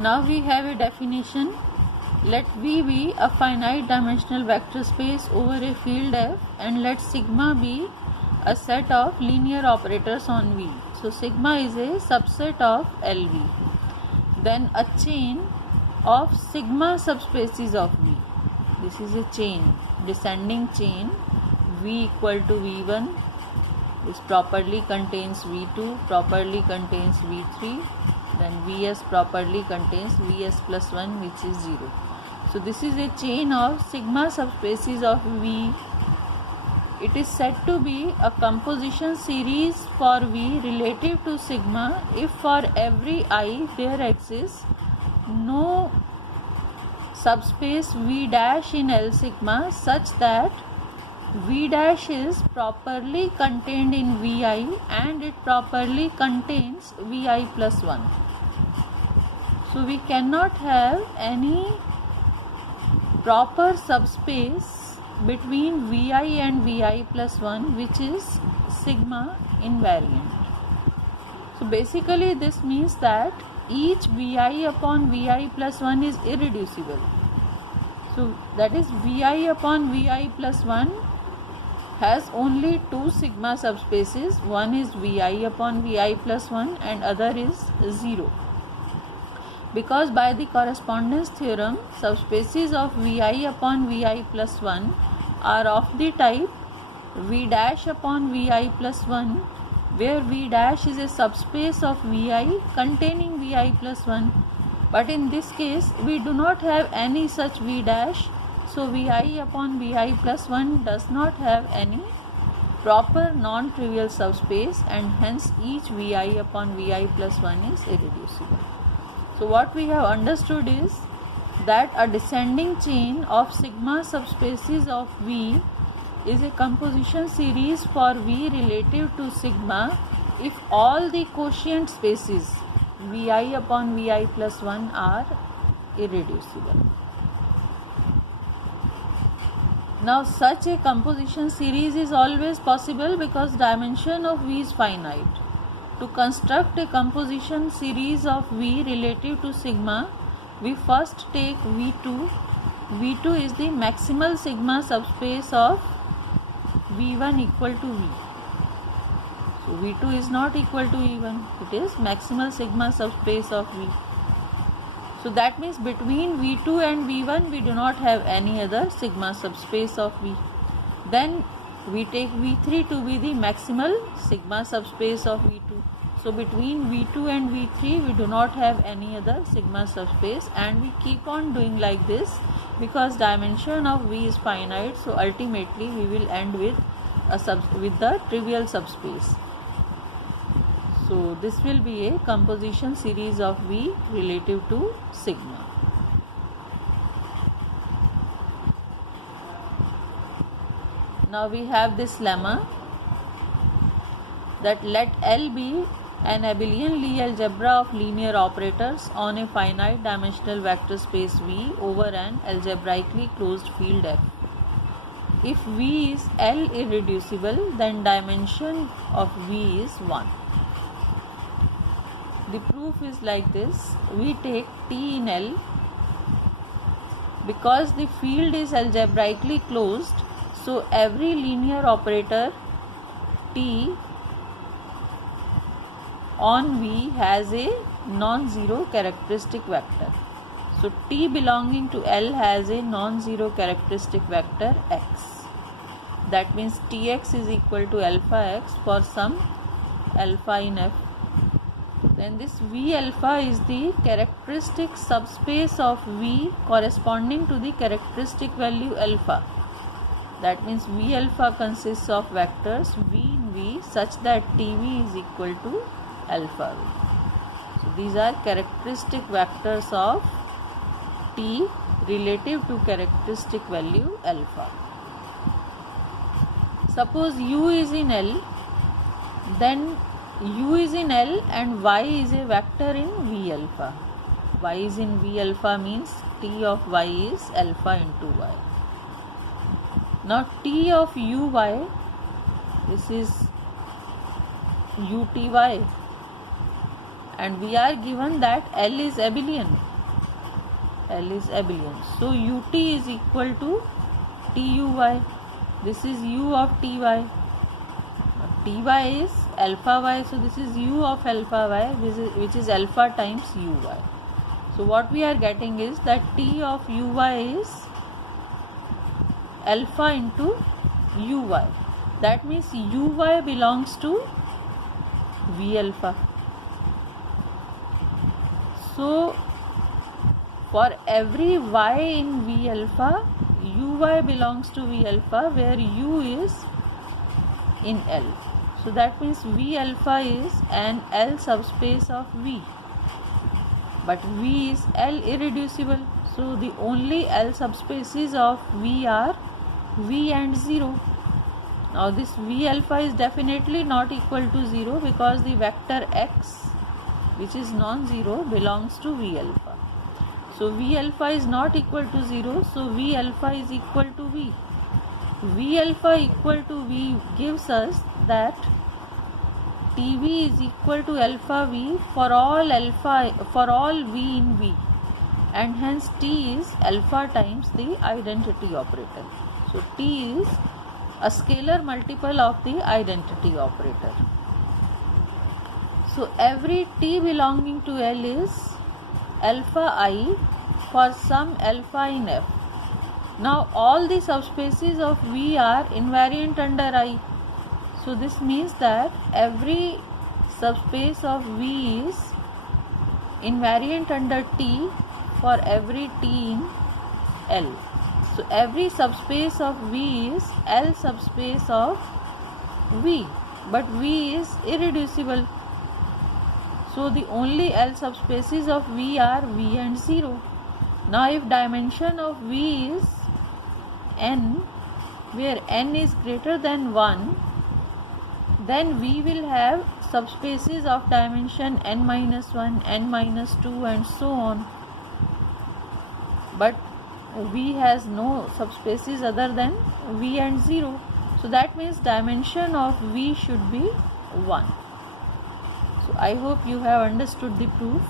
Now we have a definition. Let V be a finite dimensional vector space over a field F, and let sigma be a set of linear operators on V. So sigma is a subset of LV. Then a chain of sigma subspaces of V. This is a chain, descending chain. V equal to V1. This properly contains V2, properly contains V3. Then Vs properly contains Vs plus 1, which is 0. So this is a chain of sigma subspaces of V. It is said to be a composition series for V relative to sigma if for every I there exists no subspace V dash in L sigma such that V dash is properly contained in Vi and it properly contains Vi plus 1. So we cannot have any proper subspace between Vi and Vi plus 1 which is sigma invariant. So basically this means that each Vi upon Vi plus 1 is irreducible. So that is Vi upon Vi plus 1 has only two sigma subspaces. One is Vi upon Vi plus 1 and other is 0. Because by the correspondence theorem, subspaces of Vi upon Vi plus 1 are of the type V dash upon Vi plus 1, where V dash is a subspace of Vi containing Vi plus 1. But in this case, we do not have any such V dash, so Vi upon Vi plus 1 does not have any proper non-trivial subspace, and hence each Vi upon Vi plus 1 is irreducible. So what we have understood is that a descending chain of sigma subspaces of V is a composition series for V relative to sigma if all the quotient spaces Vi upon Vi plus 1 are irreducible. Now such a composition series is always possible because dimension of V is finite. To construct a composition series of V relative to sigma, we first take V2. V2 is the maximal sigma subspace of V1 equal to V. So V2 is not equal to V1. It is maximal sigma subspace of V. So that means between V2 and V1 we do not have any other sigma subspace of V. Then we take V3 to be the maximal sigma subspace of V2. So between V2 and V3 we do not have any other sigma subspace, and we keep on doing like this because dimension of V is finite. So ultimately we will end with the trivial subspace. So this will be a composition series of V relative to sigma. Now we have this lemma that let L be an abelian Lie algebra of linear operators on a finite dimensional vector space V over an algebraically closed field F. If V is L irreducible, then dimension of V is 1. The proof is like this. We take T in L. Because the field is algebraically closed, so every linear operator T on V has a non-zero characteristic vector. So T belonging to L has a non-zero characteristic vector x. That means Tx is equal to alpha x for some alpha in F. Then this V alpha is the characteristic subspace of V corresponding to the characteristic value alpha. That means V alpha consists of vectors V in V such that Tv is equal to alpha V. So these are characteristic vectors of T relative to characteristic value alpha. Suppose U is in L, then U is in L and Y is a vector in V alpha. Y is in V alpha means T of Y is alpha into Y. Now T of Uy, this is Uty, and we are given that L is abelian. L is abelian. So ut is equal to TUY. This is u of Ty. Ty is alpha y, so this is u of alpha y, which is alpha times uy. So what we are getting is that T of uy is alpha into uy. That means uy belongs to V alpha. So for every y in V alpha, uy belongs to V alpha, where u is in L. So that means V alpha is an L subspace of V, but V is L irreducible. So the only L subspaces of V are V and 0. Now this V alpha is definitely not equal to 0 because the vector x, which is non-zero, belongs to V alpha. So V alpha is not equal to 0, so V alpha is equal to V. V alpha equal to V gives us that TV is equal to alpha V for all V in V, and hence T is alpha times the identity operator. So T is a scalar multiple of the identity operator. So every T belonging to L is alpha I for some alpha in F. Now all the subspaces of V are invariant under I. So this means that every subspace of V is invariant under T for every T in L. So every subspace of V is L subspace of V, but V is irreducible. So the only L subspaces of V are V and 0. Now if dimension of V is n, where n is greater than 1, then we will have subspaces of dimension n-1, n-2 and so on. But V has no subspaces other than V and 0. So that means dimension of V should be 1. So I hope you have understood the proof.